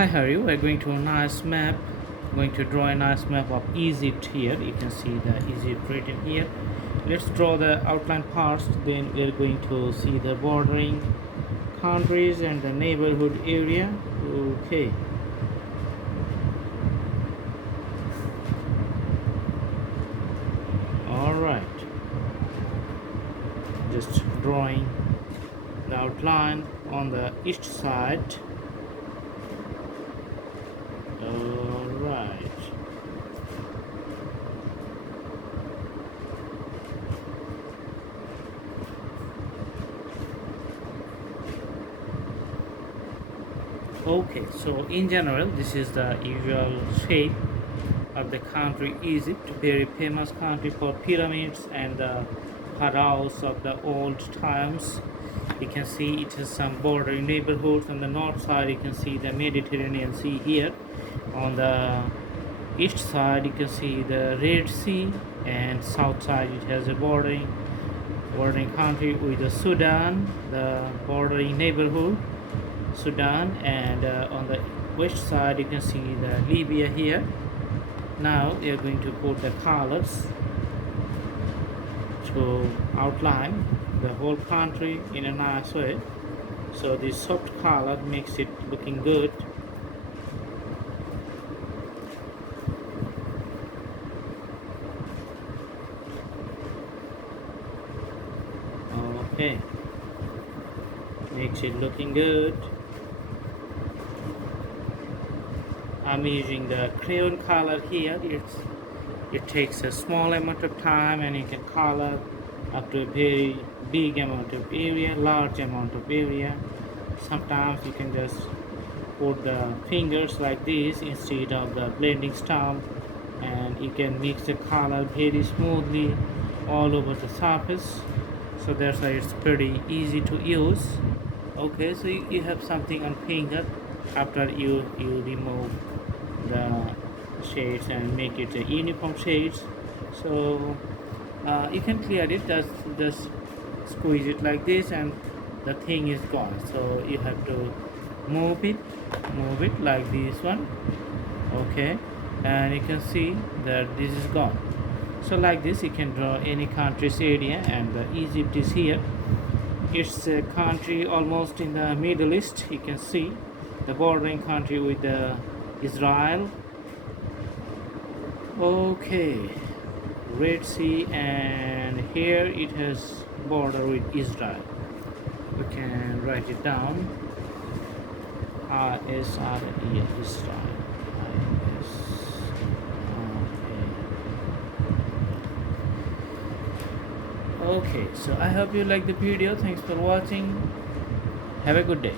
Hi Harry, we're going to a nice map. Going to draw a nice map of Egypt here. You can see the Egypt written here. Let's draw the outline parts. Then we're going to see the bordering countries and the neighborhood area. Okay. All right. Just drawing the outline on the east side. All right. Okay, so in general, this is the usual shape of the country Egypt, very famous country for pyramids and the pharaohs of the old times. You can see it has some bordering neighborhoods. On the north side, you can see the Mediterranean Sea here. On the east side, you can see the Red Sea, and south side it has a bordering country with the Sudan, the bordering neighborhood Sudan, and on the west side you can see the Libya here. Now we are going to put the colors to outline the whole country in a nice way. So this soft color makes it looking good. Okay, makes it looking good. I'm using the crayon color here. It takes a small amount of time and you can color up to a very big amount of area, large amount of area. Sometimes you can just put the fingers like this instead of the blending stump, and you can mix the color very smoothly all over the surface. So that's why it's pretty easy to use. Okay, so you have something on finger after you remove the shades and make it a uniform shades. So you can clear it, just squeeze it like this and the thing is gone. So you have to move it like this one. Okay, and you can see that this is gone. So like this you can draw any country's area, and the Egypt is here. It's a country almost in the Middle East. You can see the bordering country with the Israel. Okay, Red Sea, and here it has border with Israel. We can write it down. Israel. Israel. Okay, so I hope you like the video. Thanks for watching. Have a good day.